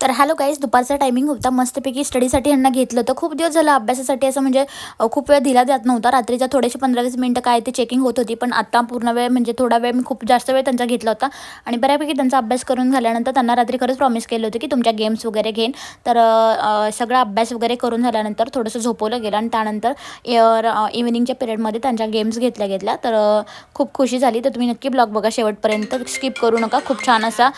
तर hello guys दुपारचा timing होता. मस्तपैकी स्टडीसाठी यांना घेतलं होतं. खूप दिवस झालं अभ्यासासाठी असं म्हणजे खूप वेळ दिला जात नव्हता. रात्रीच्या थोडेसे पंधरा वीस मिनटं काय ते चेकिंग होत होती. पण आत्ता पूर्ण वेळ म्हणजे थोडा वेळ मी खूप जास्त वेळ त्यांचा घेतला होता. आणि बऱ्यापैकी त्यांचा अभ्यास करून झाल्यानंतर त्यांना रात्री खरंच प्रॉमिस केलं होतं की तुमच्या गेम्स वगैरे घेईन. तर सगळा अभ्यास वगैरे करून झाल्यानंतर थोडंसं झोपवलं गेलं. आणि त्यानंतर इव्हिनिंगच्या पिरियडमध्ये त्यांच्या गेम्स घेतल्या घेतल्या तर खूप खुशी झाली. तर तुम्ही नक्की ब्लॉग बघा शेवटपर्यंत. स्किप करू नका. खूप छान असा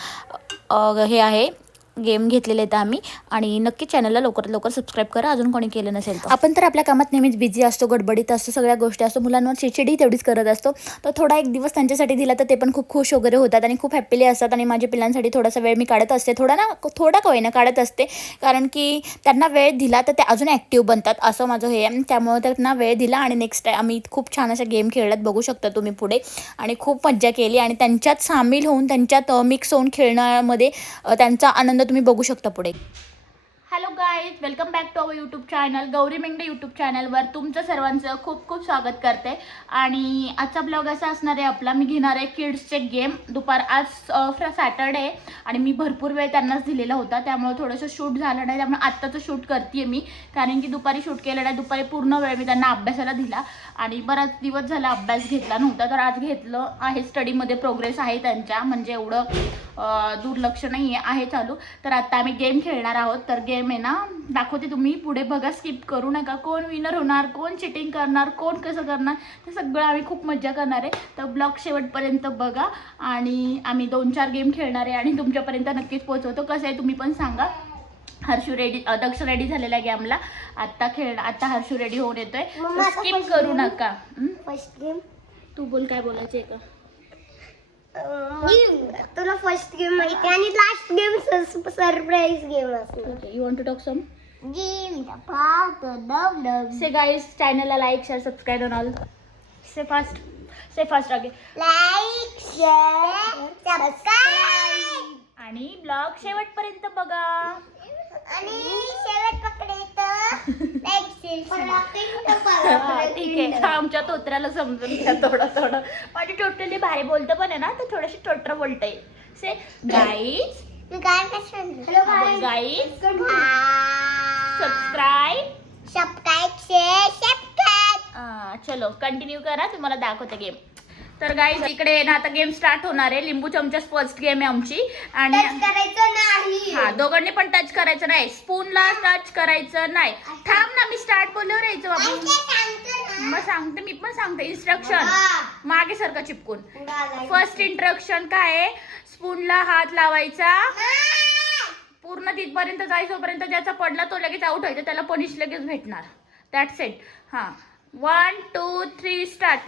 हे आहे. गेम घेतलेले आहेत आम्ही. आणि नक्की चॅनलला लवकरात लवकर सबस्क्राईब करा. अजून कोणी केलं नसेल तर. आपण तर आपल्या कामात नेहमीच बिझी असतो गडबडीत असतो सगळ्या गोष्टी असतो. मुलांवर चिडचिडी तेवढीच करत असतो. तर थोडा एक दिवस त्यांच्यासाठी दिला तर ते पण खूप खुश वगैरे होतात आणि खूप हॅप्पीली असतात. आणि माझ्या पिल्लांसाठी थोडासा वेळ मी काढत असते. थोडा ना थोडा का होईना काढत असते. कारण की त्यांना वेळ दिला तर ते अजून ॲक्टिव्ह बनतात. असं माझं हे आहे. त्यामुळे त्यांना वेळ दिला आणि नेक्स्ट टाईम आम्ही खूप छान अशा गेम खेळत बघू शकता तुम्ही पुढे. आणि खूप मज्जा केली. आणि त्यांच्यात सामील होऊन त्यांच्यात मिक्स होऊन खेळण्यामध्ये त्यांचा आनंद तुम्ही बघू शकता पुढे. Hello guys welcome back to our YouTube channel Gauri Mengade YouTube चॅनलवर तुमचं सर्वांचं खूप खूप स्वागत करते. आणि आजचा ब्लॉग असा असणार आहे आपला मी घेणार आहे किड्सचे गेम दुपार आज सॅटर्डे आहे आणि मी भरपूर वेळ त्यांनाच दिलेला होता. त्यामुळे थोडंसं शूट झालं नाही त्यामुळे आत्ताचं शूट करते मी. कारण की दुपारी शूट केलं नाही दुपारी पूर्ण वेळ मी त्यांना अभ्यासाला दिला. आणि बराच दिवस झाला अभ्यास घेतला नव्हता तर आज घेतलं आहे स्टडीमध्ये प्रोग्रेस आहे त्यांच्या. म्हणजे एवढं दुर्लक्ष नाही आहे आहे चालू. तर आता आम्ही गेम खेळणार आहोत. तर गेम आहे ना दाखवते तुम्ही. पुढे बघा स्किप करू नका. कोण विनर होणार कोण चिटिंग करणार कोण कसं करणार ते सगळं आम्ही खूप मज्जा करणार आहे. तर ब्लॉग शेवटपर्यंत बघा. आणि आम्ही दोन चार गेम खेळणार आहे आणि तुमच्यापर्यंत नक्कीच पोहोचवतो. कसं आहे तुम्ही पण सांगा. हर्षू रेडी दक्ष रेडी झालेला आहे गेमला आत्ता खेळ आता हर्षू रेडी होऊन येतोय. स्किप करू? नका? फर्स्ट गेम तू बोल काय बोलायचे का? तुला फर्स्ट गेम माहिती आणि लास्ट गेम सरप्राईज गेम असणार okay you want to talk some game डब डब से गाइस चॅनलला like share subscribe on all say fast say fast आगे लाईक शेअर सबस्क्राईब आणि ब्लॉग शेवटपर्यंत बघा. आणि शेवट पकडायचं लाईक हा, ठीक आहे. आमच्या तोत्र्याला समजून घ्या थोडं थोडं. माझी टोटली भारी बोलतं पण आहे ना तर थोडीशी टोटर बोलते. से गाईज गाईज सबस्क्राईब सबस्क्राईब चलो कंटिन्यू करा. तुम्हाला दाखवते गेम तर गाईज इकडे ना आता गेम स्टार्ट होणार आहे. लिंबू चमचा फर्स्ट गेम आहे आमची. आणि टच करायचं नाही. हा दोघांनी पण टच करायचं नाही. स्पूनला टच करायचं नाही. थांब ना मी स्टार्ट बोलल्यावर यायचं बाबू. मग सांगते मी पण सांगते. इन्स्ट्रक्शन. मागे सारखं चिपकून. फर्स्ट इंट्रक्शन काय आहे? स्पूनला हात लावायचा. पूर्ण तिथपर्यंत जायचोपर्यंत ज्याचा पडला तो लगेच आउट व्हायचा. त्याला पनिश लगेच भेटणार. दॅट सेट हा. वन टू थ्री स्टार्ट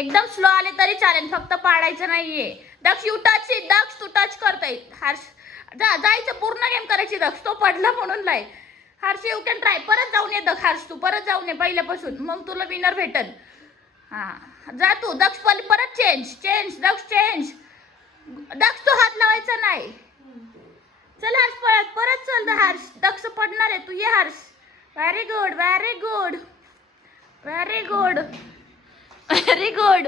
एकदम स्लो आले तरी चालेल फक्त पाडायचं नाहीये. Daksh you touch it Daksh Tu touch करतोय. हर्ष जा जायचं पूर्ण गेम करायची दक्ष. तो पडला म्हणून लाय हर्ष यू कॅन ट्राय परत जाऊन ये दक्ष हर्ष तू. परत जाऊन ये पहिल्यापासून. मग तुला विनर भेटल. हा. जा तू दक्ष पल- परत change change Daksh change Daksh तो हात लावायचा नाही. चल हर्ष परत परत चल द हर्ष. दक्ष पडणार आहे. तू ये Harsh. Very good very good very good very good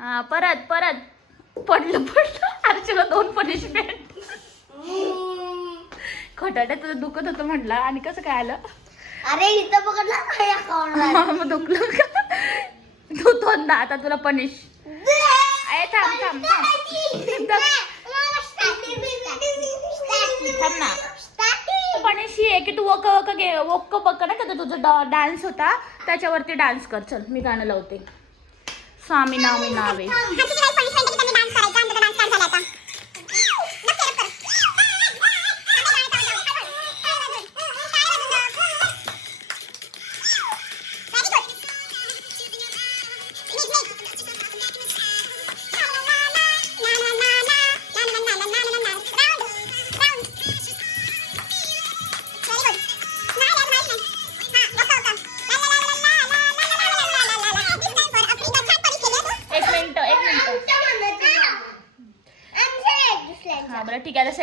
हा परत परत. पडलं पडलं. हर्षला दोन पनिशमेंट खोटाट्या तुझं दुखत होतं म्हटलं. आणि कसं काय आलं? अरे इथं पकडला मग दुखलं का? तू दोनदा आता तुला पनिश अरे थांब थांब थांब. थांब ना. पनिश आहे की तू वक वक गे वक्क बक्क नाही का तो तुझा डान्स होता त्याच्यावरती डान्स कर. चल मी गाणं लावते. स्वामी नामी नावे.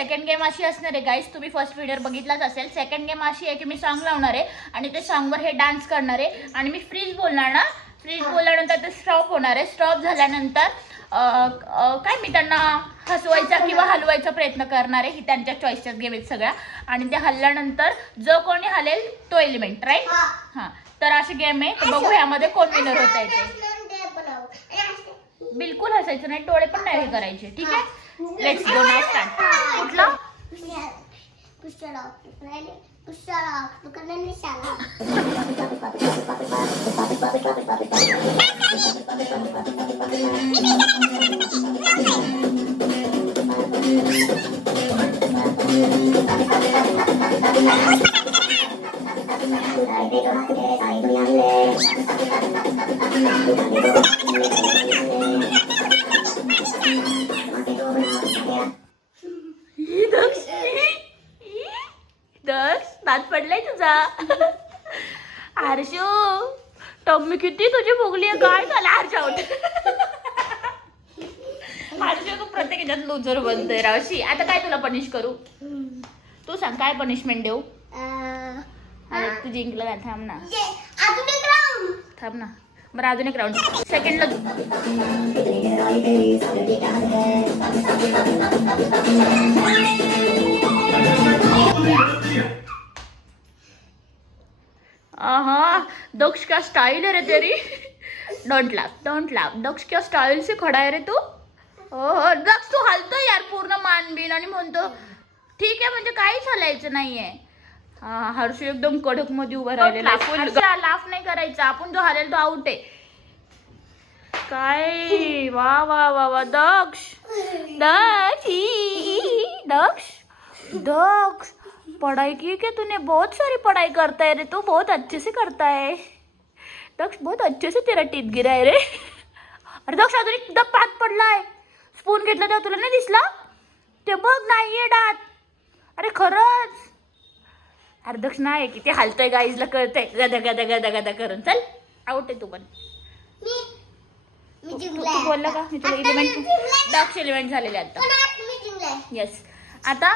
सेकंड गेम अशी असणार आहे गाईस तुम्ही फर्स्ट व्हिडिओ बघितलाच असेल. सेकंड गेम अशी आहे की मी सॉन्ग लावणार आहे आणि ते सॉन्गवर हे डान्स करणार आहे. आणि मी फ्रीज बोलणार ना फ्रीज बोलल्यानंतर ते स्टॉप होणार आहे. स्टॉप झाल्यानंतर काय मी त्यांना हसवायचा किंवा हलवायचा प्रयत्न करणार आहे. ही त्यांच्या चॉईसच्याच गेम आहेत सगळ्या. आणि त्या हल्ल्यानंतर जो कोणी हलेल तो एलिमेंट राईट हा. तर अशी गेम आहे. तर बघू ह्यामध्ये कोण विनर होत आहे ते बिलकुल हसायचं नाही डोळे पण नाही हे करायचे. ठीक आहे? लेट्स गो नाव स्टार्ट कुठलं ही आरशू टम्मी किती तुझी फुगली आहे? काय झालं आरशा आरशू तू प्रत्येक ह्याच्यात लुजर बनतोय रावशी. आता काय तुला पनिश करू? तू सांग काय पनिशमेंट देऊ? अरे तू जिंकलं का थांब ना. थांब ना. बरं अजून एक राऊंड सेकंडला आहा दक्ष क्या स्टाइल है रे तेरी? Don't laugh don't laugh Daksh क्या स्टाइल से खड़ा है रे तू? हो दक्ष तू हलतो यार पूर्ण मान बिन आणि म्हणतो ठीक आहे म्हणजे काहीच हलायचं नाहीये. हा हर्षू एकदम कडकमध्ये उभा राहिलेला लाफ नाही करायचा. आपण जो हलेल तो आउट आहे. काय? वा वा वा वा. दक्ष दक्ष दक्ष दक्ष. पढ़ाई की क्या तूने? बहुत सारी पढ़ाई करता है रे तू बहुत अच्छे से करता है। दक्ष बहुत अच्छे से तेरा टीप गिरा है रे। अरे दक्ष अजून एकदा पात पडलाय स्पून घेतला तेव्हा तुला नाही दिसला? ते बघ नाहीये डात. अरे खरंच. अरे दक्ष नाही किती हालतंय गाईजला कळतंय. गदा गदा गदा गदा करून. चल आउट आहे तू पण. तू बोलला का? मी तुला एलिमेंट दक्ष एलिमेंट झालेले आता. येस आता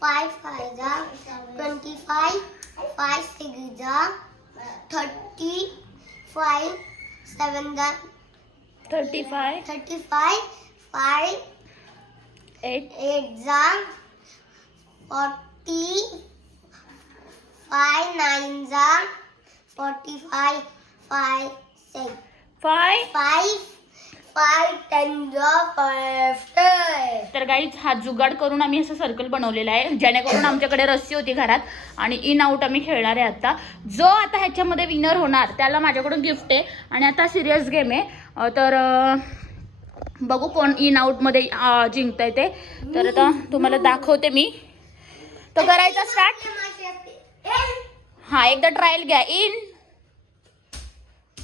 five five the twenty five, five six the thirty, five seven the thirty five thirty five, five eight eight the forty five nine the forty five five six five five five ten the fifty तर गाईच हा जुगाड करून आम्ही असं circle बनवलेला आहे जेणेकरून आमच्याकडे रस्सी होती घरात आणि इन आउट आम्ही खेळणार आहे आता. जो आता ह्याच्यामध्ये विनर होणार त्याला माझ्याकडून गिफ्ट आहे. आणि आता सिरियस गेम आहे. तर बघू कोण इन आउटमध्ये जिंकत आहे ते. तर आता तुम्हाला दाखवते मी. तर करायचा स्टार्ट हा एकदा ट्रायल घ्या. इन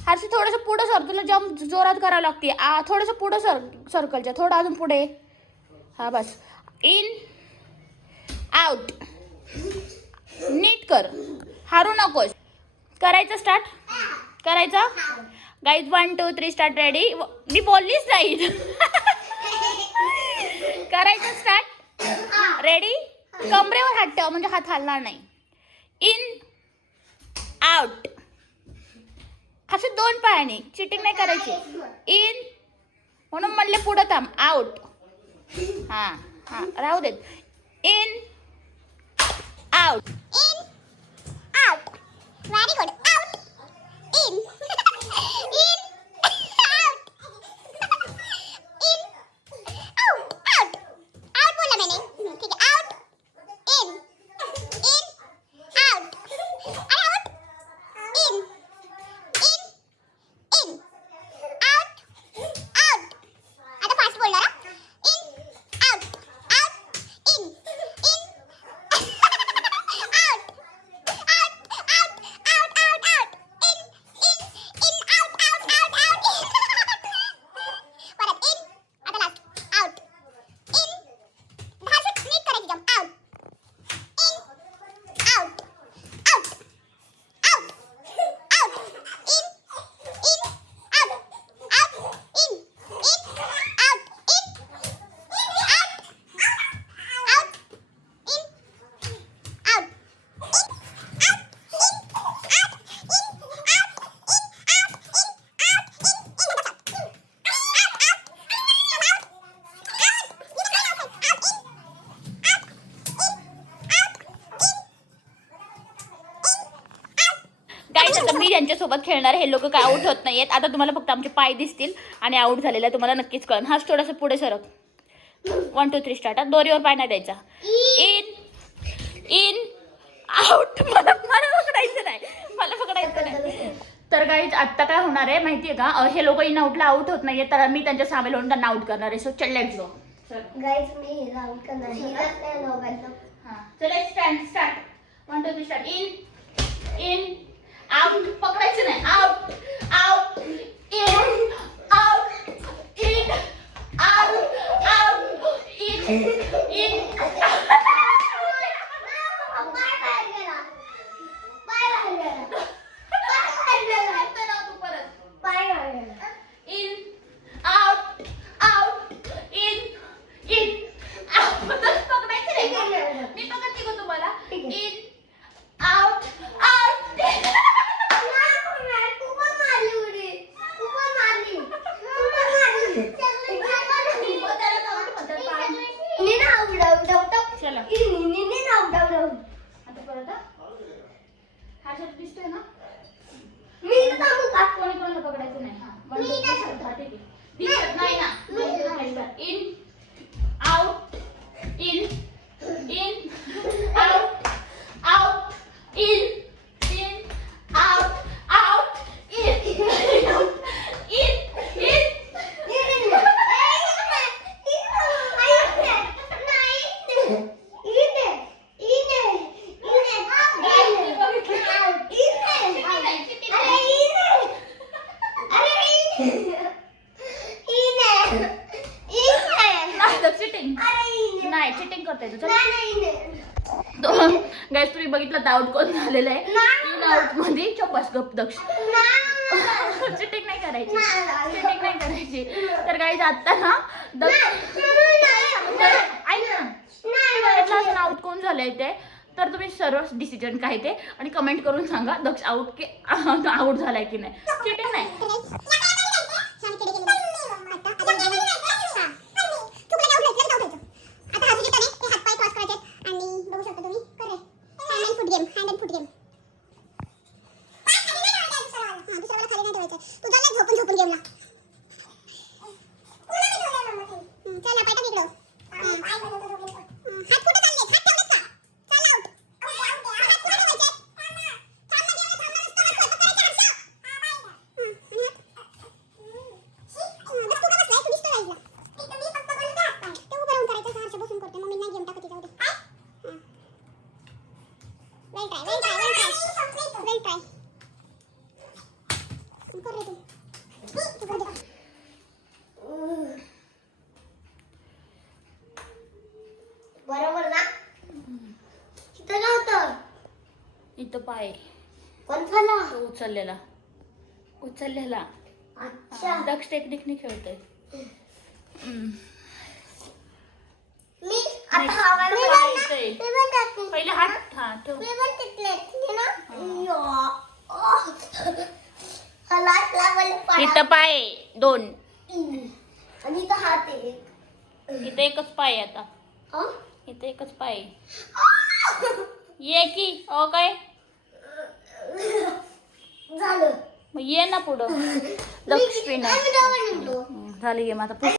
हर्षी थोडंसं पुढं सर तुला जम्प जोरात करावं लागते. आ थोडंसं पुढं सर सर्कलच्या थोडं अजून पुढे. हा बस. इन आउट नीट कर. हारू नकोस. करायचं स्टार्ट करायचं? Guys one two three start ready मी बोललीच नाही. करायचं स्टार्ट रेडी कमरेवर हात ठेव म्हणजे हात हलणार नाही. इन आउट असे दोन पायाने चिटिंग नाही करायची. इन म्हणून म्हणले पुढं थांब. आउट हां हां राहू देत. In out in out very good out in in यांच्यासोबत खेळणार हे लोक काय आउट होत नाहीयेत. आता तुम्हाला फक्त आमचे पाय दिसतील आणि आउट झालेला आहे तुम्हाला नक्कीच कळण हाच थोडासा पुढे सरक. वन टू थ्री स्टार्ट दोरीवर पाय नाही द्यायचा. इन इन आउट मला मला पकडायचं नाही. मला पकडायचं नाही. तर काही आत्ता काय होणार आहे माहितीये का? अं, हे लोक इन आउटला आउट होत नाहीये तर मी त्यांच्या सामील होऊन त्यांना आउट करणार आहे. सो चल गो गाईज मी हिला आउट करणार हा चला stand start one two three start in in out पकडायचं नाही out out in out in out out in in पाय बाहेर गेला पाय बाहेर गेला पाय बाहेर गेला पाय बाहेर गेला in out out in in पकडायचं नाही मी पकडते का तुम्हाला ठीक आहे. इन आउट आउट तू पण मारली उडी तू पण मारली तू पण मारली मी ना उडा उडा उडा चला. मी ना आता परत हा? शर्ट दिसतोय ना? मी इथं थांबू का? कोणी कोणाला पकडायचं नाही. हा मी नाही. start. हा, ठीक आहे. दिसत नाही ना? One, two, three, start. In out in in out out in in out out in in in नाही चिटिंग नाही चिटिंग करताय तुझं गाईस तुम्ही बघितलं आउट कोण झालेलं आहे इन आउटमध्ये चौपस गप दक्ष चिटिंग नाही करायची. चिटिंग नाही करायची. तर गाईज आता ना दक्ष ऐक ना. आउट कोण झालंय ते? तर तुम्ही सर्व डिसिजन काय ते? आणि कमेंट करून सांगा दक्ष आउट की आउट झालाय की नाही. चिटिंग नाही झोपून गेमला चला पाय टाक इकडं हात कुठे चालले हात ठेवलेत का चल आउट हात कुठे ठेवायचे थांब ना जेवण थांबणार असतं ना स्वयंपाक करायचा हर्षा बस तू का बसलाय तू दिसतो राहिला ते उभं राहून करायचं हर्षा बसून करते मम्मी नाही गेम टाकत जाऊ दे कर रे तू तू कर दे बरोबर ना इथं नव्हतं इथं पाय कोण झाला तो उचललेला उचललेला अच्छा दक्ष टेक्निकने खेळतोय मी आता हवाला मी पहिले हात हा ठेव. इथं पाय दोन. आणि इथं हात आहे इथं एकच पाय आहे आता? इथं एकच पाय आहे. ये की ओ काय? झालं. मग ये ना पुढं. निघलो. झाली गेम आता पुढचं